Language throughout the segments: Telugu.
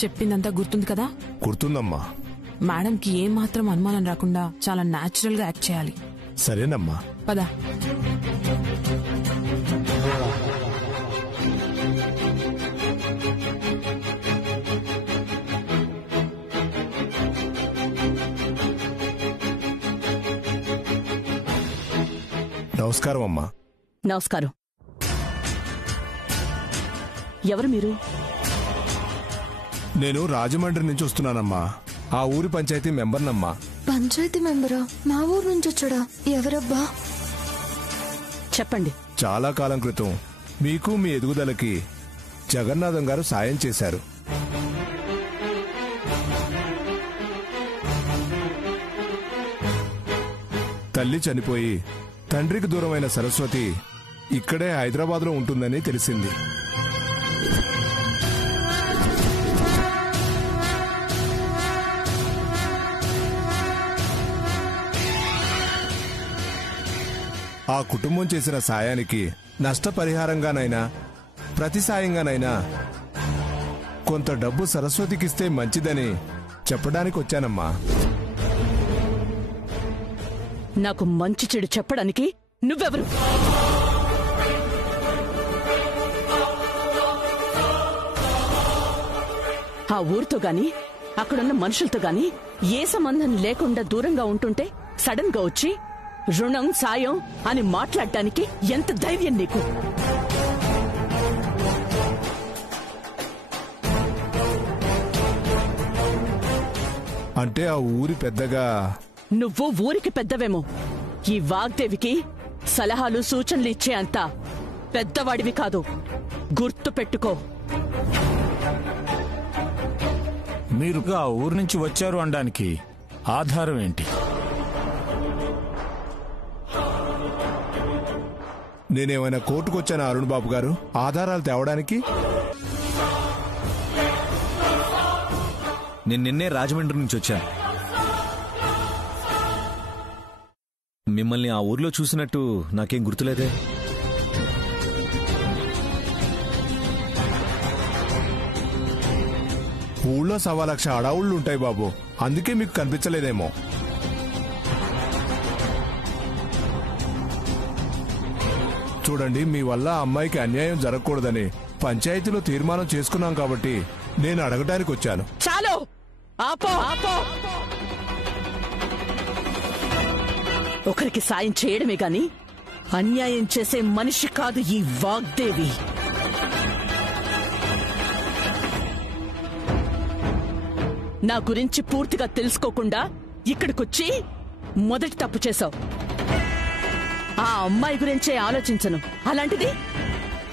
చెప్పిందంతా గుర్తుంది కదా? గుర్తుందమ్మా. మేడంకి ఏ మాత్రం అనుమానం రాకుండా చాలా న్యాచురల్ గా యాక్ట్ చేయాలి. సరేనమ్మా. పద. నమస్కారం అమ్మా. నమస్కారం. ఎవరు మీరు? నేను రాజమండ్రి నుంచి వస్తున్నానమ్మా. ఆ ఊరి పంచాయతీ మెంబర్నమ్మా. పంచాయతీ మెంబరా? మా ఊరు నుంచి వచ్చాడా? ఎవరబ్బా? చెప్పండి. చాలా కాలం క్రితం మీకు మీ ఎదుగుదలకి జగన్నాథం గారు సాయం చేశారు. తల్లి చనిపోయి తండ్రికి దూరమైన సరస్వతి ఇక్కడే హైదరాబాద్లో ఉంటుందని తెలిసింది. ఆ కుటుంబం చేసిన సాయానికి నష్టపరిహారంగానైనా ప్రతి సాయంగానైనా కొంత డబ్బు సరస్వతికిస్తే మంచిదని చెప్పడానికి వచ్చానమ్మా. నాకు మంచి చెడు చెప్పడానికి నువ్వెవరు? ఆ ఊరితో గాని అక్కడున్న మనుషులతో గాని ఏ సంబంధం లేకుండా దూరంగా ఉంటుంటే సడన్ గా వచ్చి రుణం సాయం అని మాట్లాడటానికి ఎంత ధైర్యం నీకు? అంటే ఆ ఊరి పెద్దగా నువ్వు ఊరికి పెద్దవేమో, ఈ వాగ్దేవికి సలహాలు సూచనలు ఇచ్చే అంత పెద్దవాడివి కాదు. గుర్తు పెట్టుకో. మీరు ఆ ఊరు నుంచి వచ్చారు అనడానికి ఆధారం ఏంటి? నేనేమైనా కోర్టుకొచ్చానా అరుణ్ బాబు గారు ఆధారాలు తేవడానికి? నేను నిన్నే రాజమండ్రి నుంచి వచ్చాను. మిమ్మల్ని ఆ ఊర్లో చూసినట్టు నాకేం గుర్తులేదే. ఊళ్ళో 1,00,000 అడవుళ్ళు ఉంటాయి బాబు, అందుకే మీకు కనిపించలేదేమో. చూడండి, మీ వల్ల అమ్మాయికి అన్యాయం జరగకూడదని పంచాయతీలో తీర్మానం చేసుకున్నాం కాబట్టి నేను అడగడానికి వచ్చాను. చాలు, ఆపో ఆపో. ఒకరికి సాయం చేయడమే గాని అన్యాయం చేసే మనిషి కాదు ఈ వాగ్దేవి. నా గురించి పూర్తిగా తెలుసుకోకుండా ఇక్కడికొచ్చి మొదటి తప్పు చేశావు. ఆ అమ్మాయి గురించే ఆలోచించను, అలాంటిది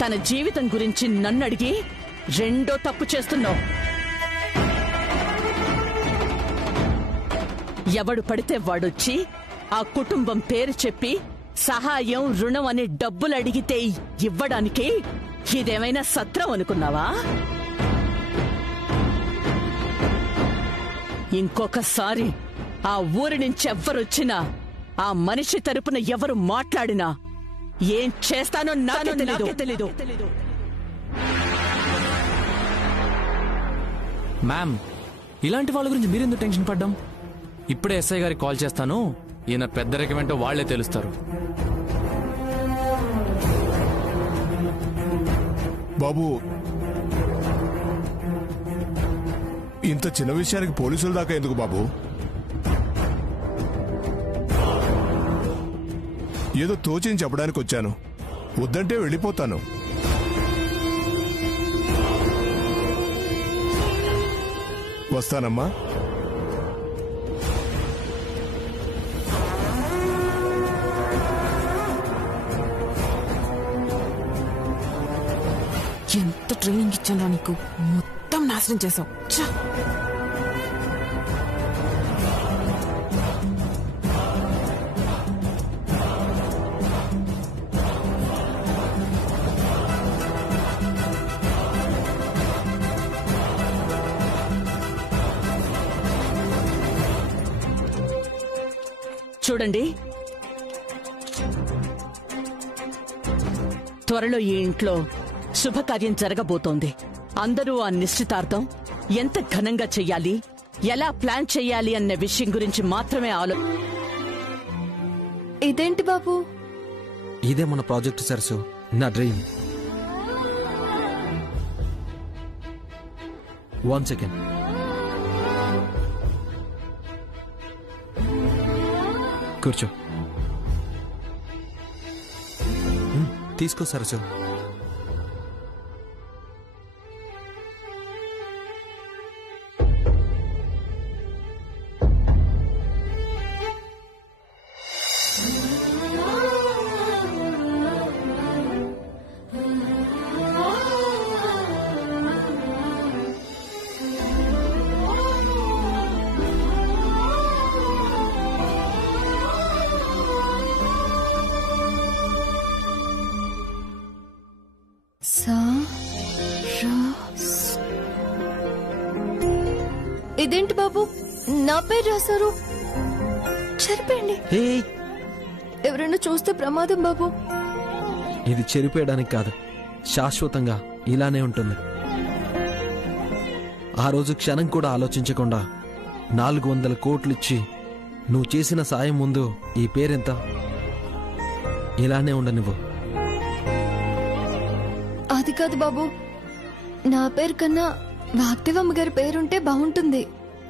తన జీవితం గురించి నన్ను అడిగి రెండో తప్పు చేస్తున్నావు. ఎవడు పడితే వాడొచ్చి ఆ కుటుంబం పేరు చెప్పి సహాయం రుణం అనే డబ్బులు అడిగితే ఇవ్వడానికి ఇదేమైనా సత్రం అనుకున్నావా? ఇంకొకసారి ఆ ఊరి నుంచి ఎవ్వరొచ్చినా ఆ మనిషి తరపున ఎవరు మాట్లాడినా ఏం చేస్తానో నాకు తెలీదు. మ్యామ్, ఇలాంటి వాళ్ళ గురించి మీరెందుకు టెన్షన్ పడ్డాం? ఇప్పుడే ఎస్ఐ గారికి కాల్ చేస్తాను. ఈయన పెద్ద రకమేంటో వాళ్లే తెలుస్తారు. బాబు, ఇంత చిన్న విషయానికి పోలీసుల దాకా ఎందుకు బాబు? ఏదో తోచింది చెప్పడానికి వచ్చాను, వద్దంటే వెళ్ళిపోతాను. వస్తానమ్మా. ఎంత ట్రైనింగ్ ఇచ్చాను నీకు, మొత్తం నాశనం చేసావు. చూడండి, త్వరలో ఈ ఇంట్లో శుభకార్యం జరగబోతోంది. అందరూ ఆ నిశ్చితార్థం ఎంత ఘనంగా చెయ్యాలి, ఎలా ప్లాన్ చెయ్యాలి అన్న విషయం గురించి మాత్రమే ఇదేంటి బాబు? ఇదే మన ప్రాజెక్ట్ సరసు, నా డ్రీమ్. 1 సెకండ్. కూర్చో. తీసుకో సరసు. ఇదేంటి బాబు, నా పేరు రాశారు? చెరిపేయండి. ఎవరైనా చూస్తే ప్రమాదం బాబు. ఇది చెరిపేయడానికి కాదు, శాశ్వతంగా ఇలానే ఉంటుంది. ఆ రోజు క్షణం కూడా ఆలోచించకుండా 400 కోట్లు ఇచ్చి నువ్వు చేసిన సాయం ముందు ఈ పేరెంత? ఇలానే ఉండనివ్వు. అది కాదు బాబు, నా పేరు కన్నా వాగ్దేవమ్మ గారి పేరుంటే బాగుంటుంది.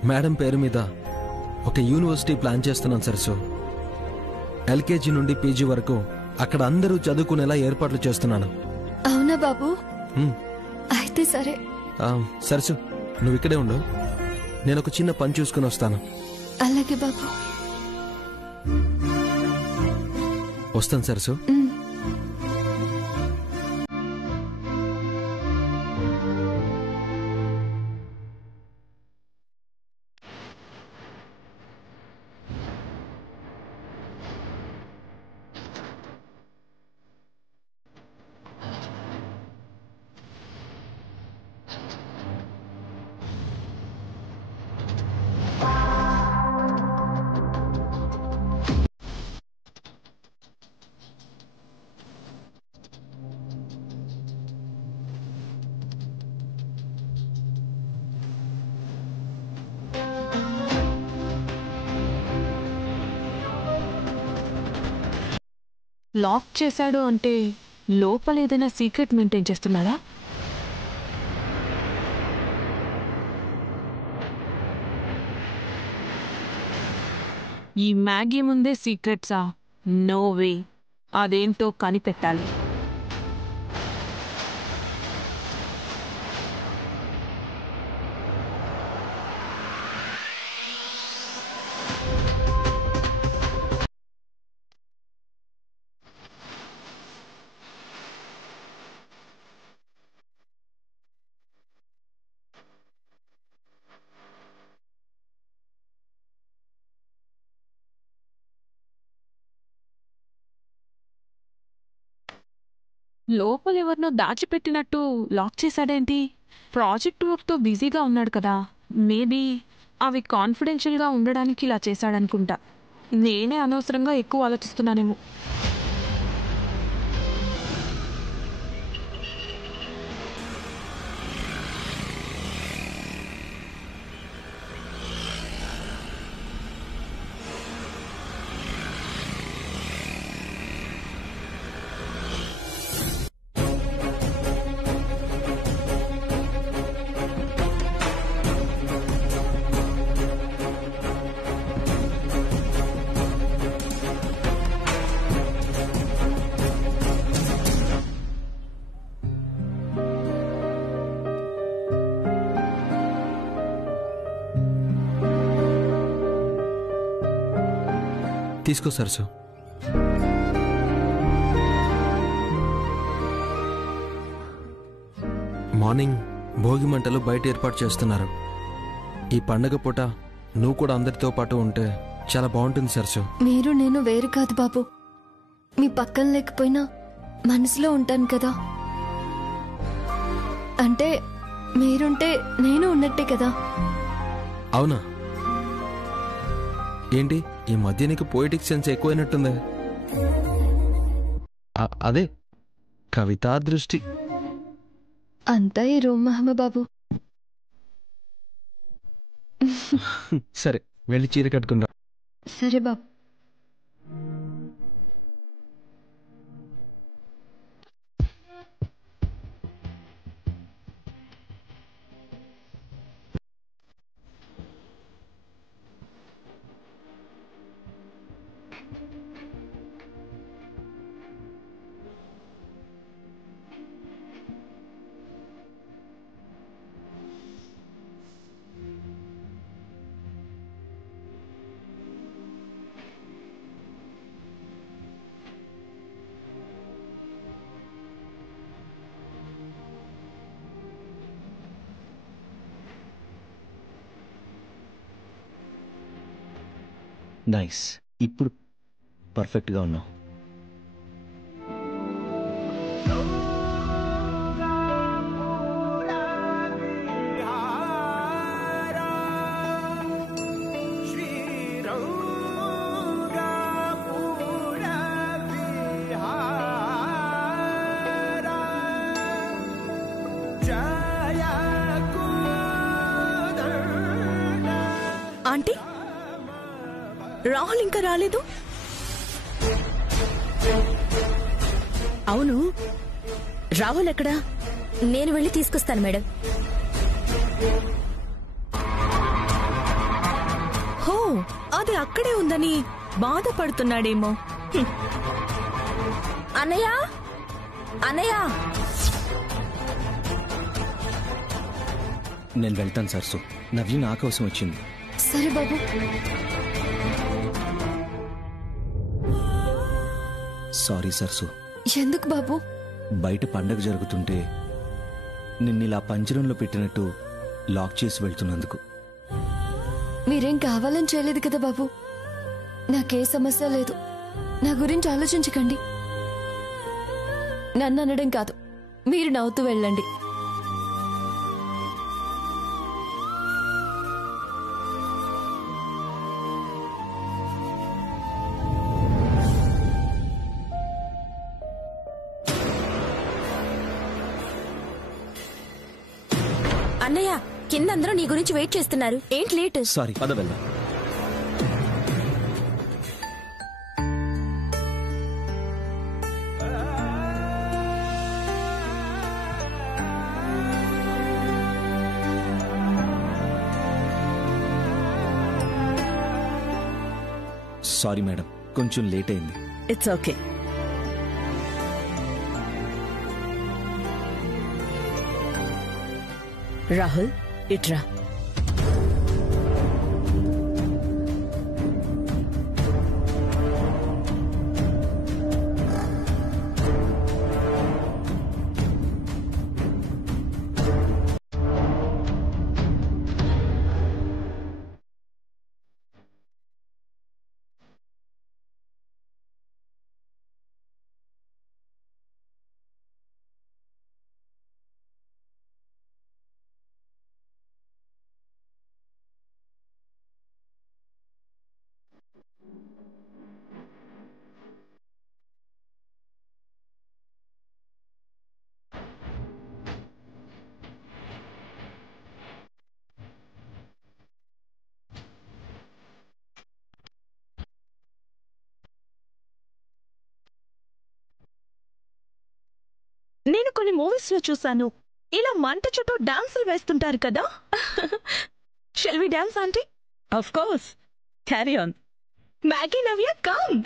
మేడం పేరు మీద ఒక యూనివర్సిటీ ప్లాన్ చేస్తున్నాను సరసు. LKG నుండి PG వరకు అక్కడ అందరూ చదువుకునేలా ఏర్పాట్లు చేస్తున్నాను. అవునా బాబు? అయితే సరే. సరసు, నువ్వు ఇక్కడే ఉండు, నేను ఒక చిన్న పని చూసుకుని వస్తాను. అలాగే బాబు. వస్తాను సరసు. లాక్ చేశాడు అంటే లోపల ఏదైనా సీక్రెట్ మెయింటైన్ చేస్తున్నాడా? ఈ మ్యాగీ ముందే సీక్రెట్సా? No way. అదేంటో కనిపెట్టాలి. లోపల ఎవరినో దాచిపెట్టినట్టు లాక్ చేశాడేంటి? ప్రాజెక్ట్ వర్క్తో బిజీగా ఉన్నాడు కదా, మేబీ అవి కాన్ఫిడెన్షియల్గా ఉండడానికి ఇలా చేశాడనుకుంటా. నేనే అనవసరంగా ఎక్కువ ఆలోచిస్తున్నానేమో. తీసుకో సరసు. మార్నింగ్ భోగి మంటలు బయట ఏర్పాటు చేస్తున్నారు. ఈ పండగ పూట నువ్వు కూడా అందరితో పాటు ఉంటే చాలా బాగుంటుంది సరసు. మీరు నేను వేరు కాదు బాబు, మీ పక్కన లేకపోయినా మనసులో ఉంటాను కదా. అంటే మీరుంటే నేను ఉన్నట్టే కదా. అవునా? ఏంటి ఈ మధ్య నీకు పోయిటిక్ సెన్స్ ఎక్కువైనట్టుంది. అదే కవితా దృష్టి అంతా ఈ రూమ్ మహమ్మ బాబు. సరే వెళ్ళి చీర కట్టుకుందా. సరే బాబు. నైస్, ఇప్పుడు పర్ఫెక్ట్గా ఉన్నావు. ఆంటీ, రాహుల్ ఇంకా రాలేదు. అవును, రాహుల్ ఎక్కడా? నేను వెళ్ళి తీసుకొస్తాను మేడం. హో, అది అక్కడే ఉందని బాధపడుతున్నాడేమో. అన్నయ్య, అన్నయ్య. నేను వెళ్తాను సరసు. నవ్య నా కోసం వచ్చింది. సరే బాబు. సారీ సరసు. ఎందుకు బాబు? బయట పండగ జరుగుతుంటే నిన్నిలా పంజరంలో పెట్టినట్టు లాక్ చేసి వెళ్తున్నందుకు. మీరేం కావాలని చేయలేదు కదా బాబు. నాకే సమస్య లేదు. నా గురించి ఆలోచించకండి. నన్ను అనడం కాదు, మీరు నవ్వుతూ వెళ్ళండి. అన్నయ్య, కింద అందరూ నీ గురించి వెయిట్ చేస్తున్నారు. ఏంటి లేట్? సారీ, పద వెళ్దాం. సారీ మేడం, కొంచెం లేట్ అయింది. It's okay. రాహుల్, ఇట్రా. నేను కొన్ని మూవీస్ లో చూసాను, ఇలా మంట చుట్టూ డాన్సులు వేస్తుంటారు కదా. Shall we dance aunty? Of course, carry on. Maggie, Navya, come.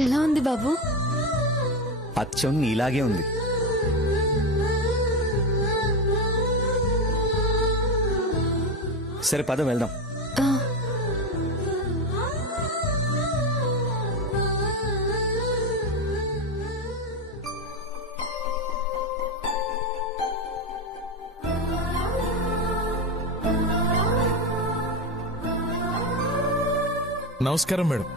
ఎలా ఉంది బాబు? అచ్చం నీలాగే ఉంది. సరే పద వెళ్దాం. నమస్కారం మేడం.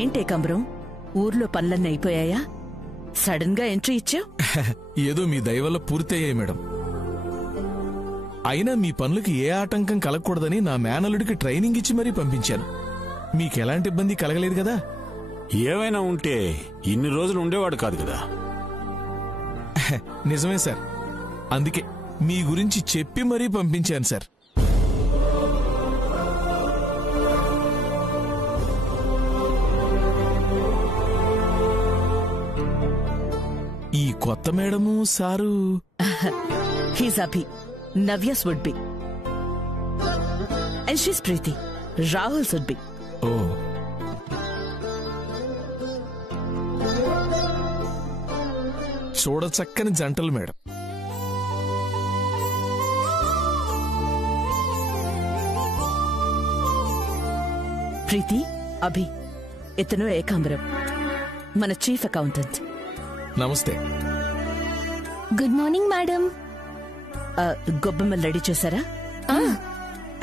ఏంటే కమరం, ఊర్లో పనులన్నీ అయిపోయాయా? సడన్ గా ఎంట్రీ ఇచ్చావు. ఏదో మీ దయ వల్ల పూర్తయ్యాయి మేడం. అయినా మీ పనులకి ఏ ఆటంకం కలగకూడదని నా మేనల్లుడికి ట్రైనింగ్ ఇచ్చి మరీ పంపించాను. మీకెలాంటి ఇబ్బంది కలగలేదు కదా? ఏమైనా ఉంటే ఇన్ని రోజులు ఉండేవాడు కాదు కదా. నిజమే సార్, అందుకే మీ గురించి చెప్పి మరీ పంపించాను సార్. ఈ కొత్త madam sir he's Abhi, Navya's would be, and she's Preethi, Rahul would be. ఓ, చూడచక్కని జంటలు మేడం. ప్రీతి, అభి, ఇతను ఏకాంబరం, మన చీఫ్ అకౌంటెంట్. నమస్తే. Good morning madam. గొబ్బెమ్మలు రెడీ చేశారా?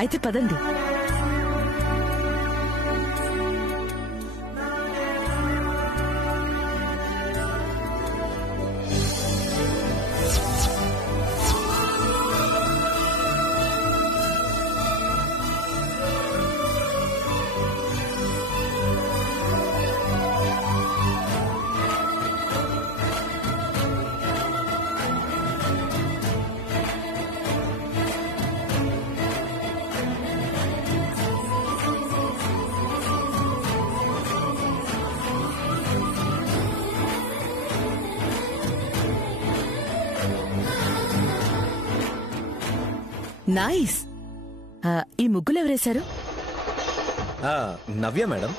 అయితే పదండి. నైస్. ఈ ముగ్గులు ఎవరేశారు? నవ్య మేడం.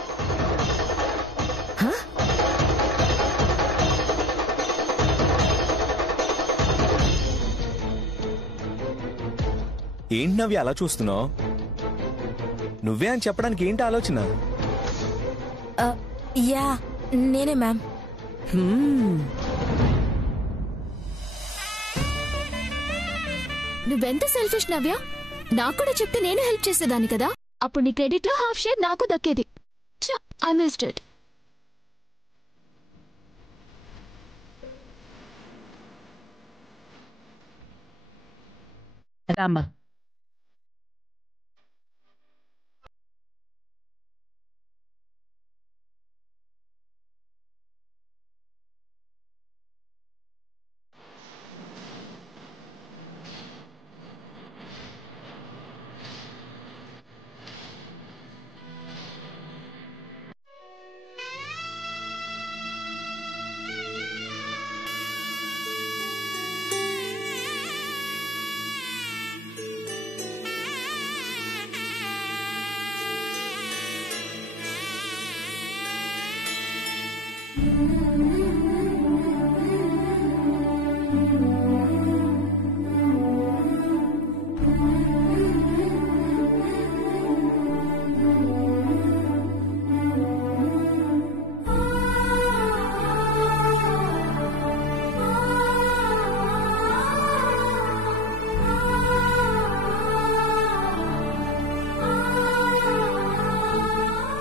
ఏంటి నవ్య అలా చూస్తున్నావు? నువ్వే అని చెప్పడానికి ఏంటి ఆలోచన? యా, నేనే మ్యామ్. నువ్వెంత సెల్ఫిష్ నవ్య. నాకు కూడా చెప్తే నేను హెల్ప్ చేసేదాన్ని కదా. అప్పుడు నీ క్రెడిట్ లో హాఫ్ షేర్ నాకు దక్కేది. I missed it. రామ్మ,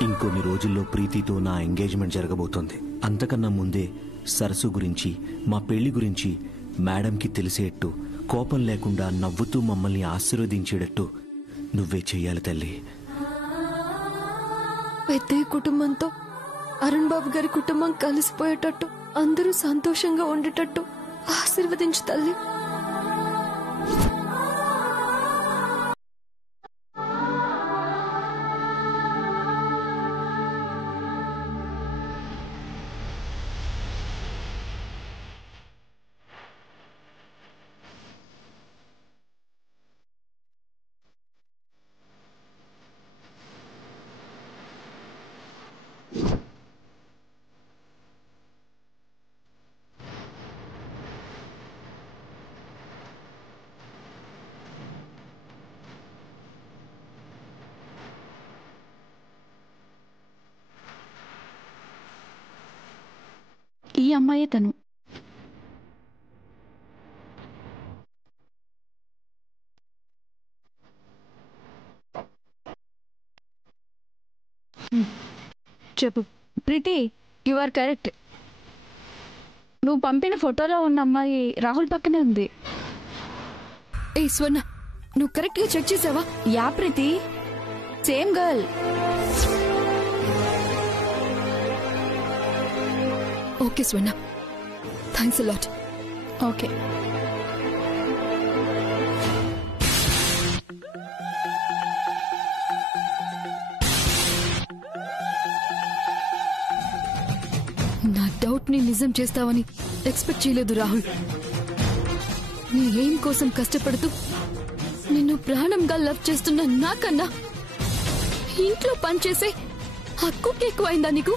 ఇంకొన్ని రోజుల్లో ప్రీతితో నా ఎంగేజ్మెంట్ జరగబోతోంది. అంతకన్నా ముందే సరస్సు గురించి, మా పెళ్లి గురించి మేడంకి తెలిసేట్టు, కోపం లేకుండా నవ్వుతూ మమ్మల్ని ఆశీర్వదించేటట్టు నువ్వే చెయ్యాలి తల్లి. పెద్ద కుటుంబంతో అరుణ్ బాబు గారి కుటుంబం కలిసిపోయేటట్టు, అందరూ సంతోషంగా ఉండేటట్టు ఆశీర్వదించు తల్లి. అమ్మాయే తను. చెప్పు. ప్రీతి, యు ఆర్ కరెక్ట్. నువ్వు పంపిన ఫోటోలో ఉన్న అమ్మాయి రాహుల్ పక్కనే ఉంది. ఏ స్వర్ణ, నువ్వు కరెక్ట్గా చెక్ చేసావా? యా ప్రీతి, సేమ్ గర్ల్. ఓకే స్వర్ణ, థ్యాంక్స్ అలాట్. ఓకే. నా డౌట్ ని నిజం చేస్తావని ఎక్స్పెక్ట్ చేయలేదు రాహుల్. నీ ఎయిమ్ కోసం కష్టపడుతూ నిన్ను ప్రాణంగా లవ్ చేస్తున్న నాకన్నా ఇంట్లో పనిచేసే హక్కుకి ఎక్కువైందా నీకు?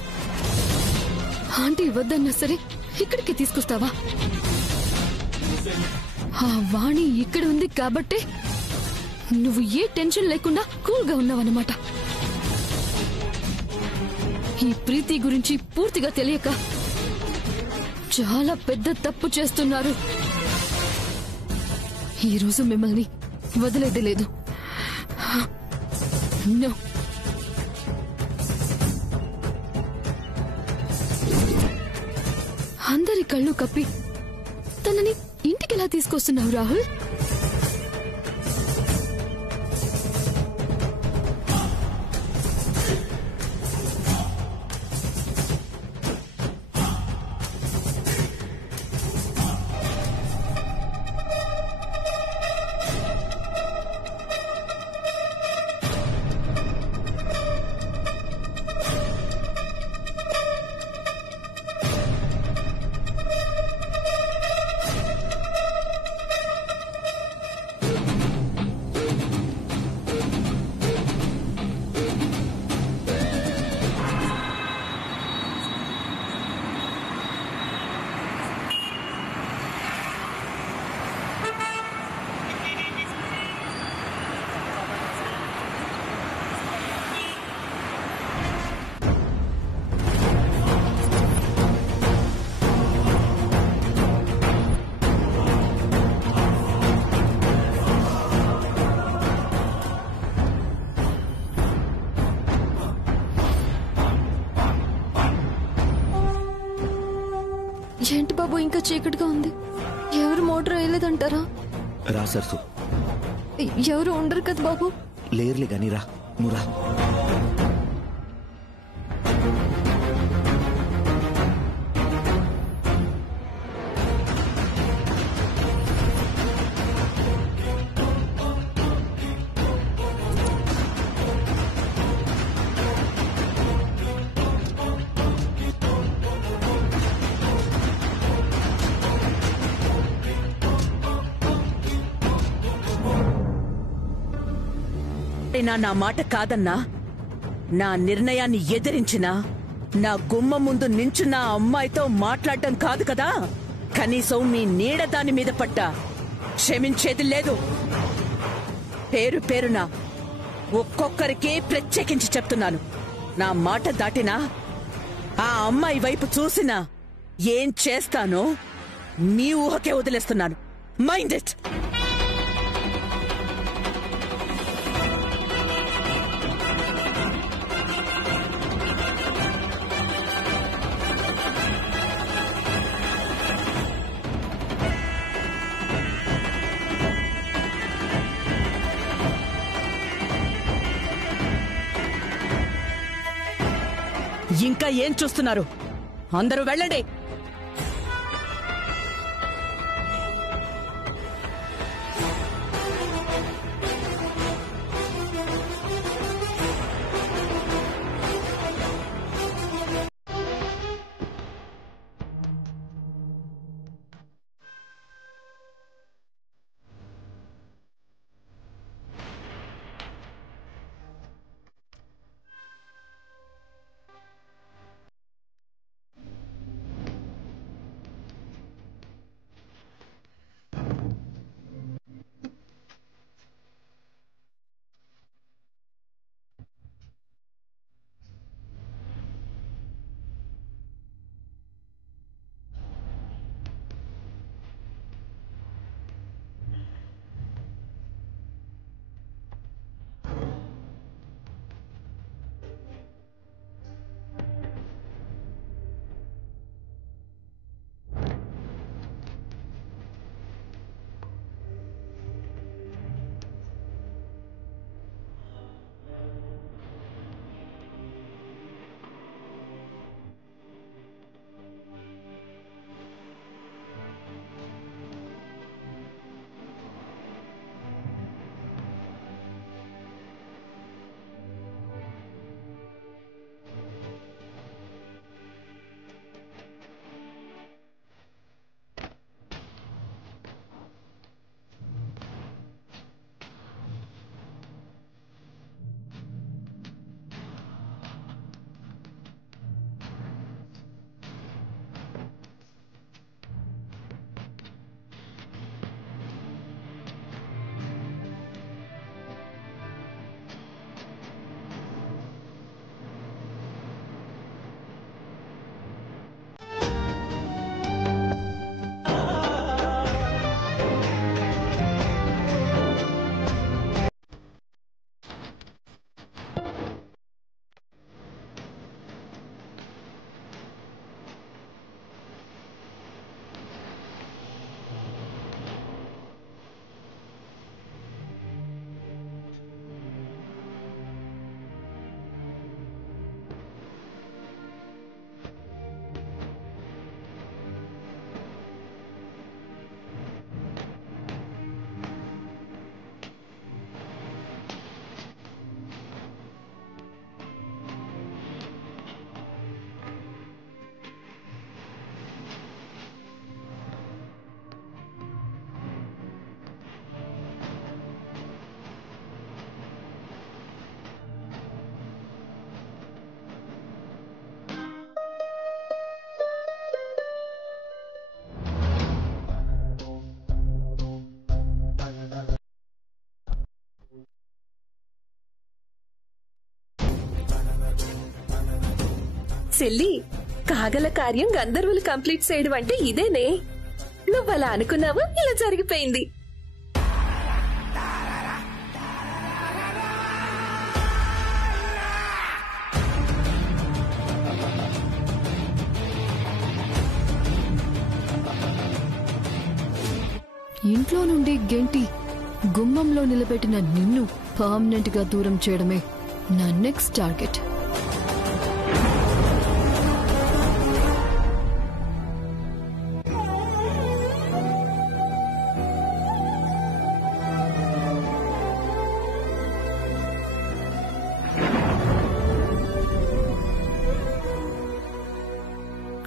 ఆంటీ వద్దన్నా సరే ఇక్కడికి తీసుకొస్తావా? ఆ వాణి ఇక్కడ ఉంది కాబట్టే నువ్వు ఏ టెన్షన్ లేకుండా కూల్గా ఉన్నావన్నమాట. ఈ ప్రీతి గురించి పూర్తిగా తెలియక చాలా పెద్ద తప్పు చేస్తున్నారు. ఈరోజు మిమ్మల్ని వదిలేదే లేదు. నో, అందరి కళ్ళు కప్పి తనని ఇంటికెలా తీసుకొస్తున్నావు రాహుల్? ఏంటి బాబు, ఇంకా చీకటిగా ఉంది. ఎవరు మోటార్ వేయలేదంటారా? రా సరసు. ఎవరు ఉండరు కదా బాబు. లేర్లే గాని రా, నువ్వు రా. నా మాట కాదన్నా, నా నిర్ణయాన్ని ఎదిరించినా నా గుమ్మ ముందు నించున్న అమ్మాయితో మాట్లాడటం కాదు కదా. కనీసం మీ నీడ దాని మీద పడ్డా క్షమించేది లేదు. పేరు పేరున ఒక్కొక్కరికి ప్రత్యేకించి చెప్తున్నాను. నా మాట దాటినా ఆ అమ్మాయి వైపు చూసినా ఏం చేస్తానో మీ ఊహకే వదిలేస్తున్నాను. Mind it. ఇంకా ఏం చూస్తున్నారు? అందరూ వెళ్ళండి. చెల్లి, కాగల కార్యం గంధర్వులు కంప్లీట్ చేయడం అంటే ఇదేనే. నువ్వలా అనుకున్నావు, ఇలా జరిగిపోయింది. ఇంట్లో నుండి గెంటి గుమ్మంలో నిలబెట్టిన నిన్ను పర్మనెంట్ గా దూరం చేయడమే నా నెక్స్ట్ టార్గెట్.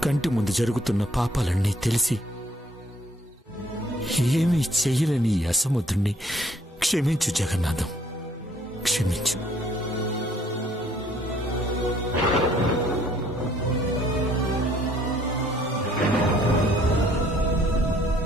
కంటి ముందు జరుగుతున్న పాపాలన్నీ తెలిసి ఏమీ చెయ్యలేని ఈ అసముద్రుణ్ణి క్షమించు జగన్నాథం, క్షమించు.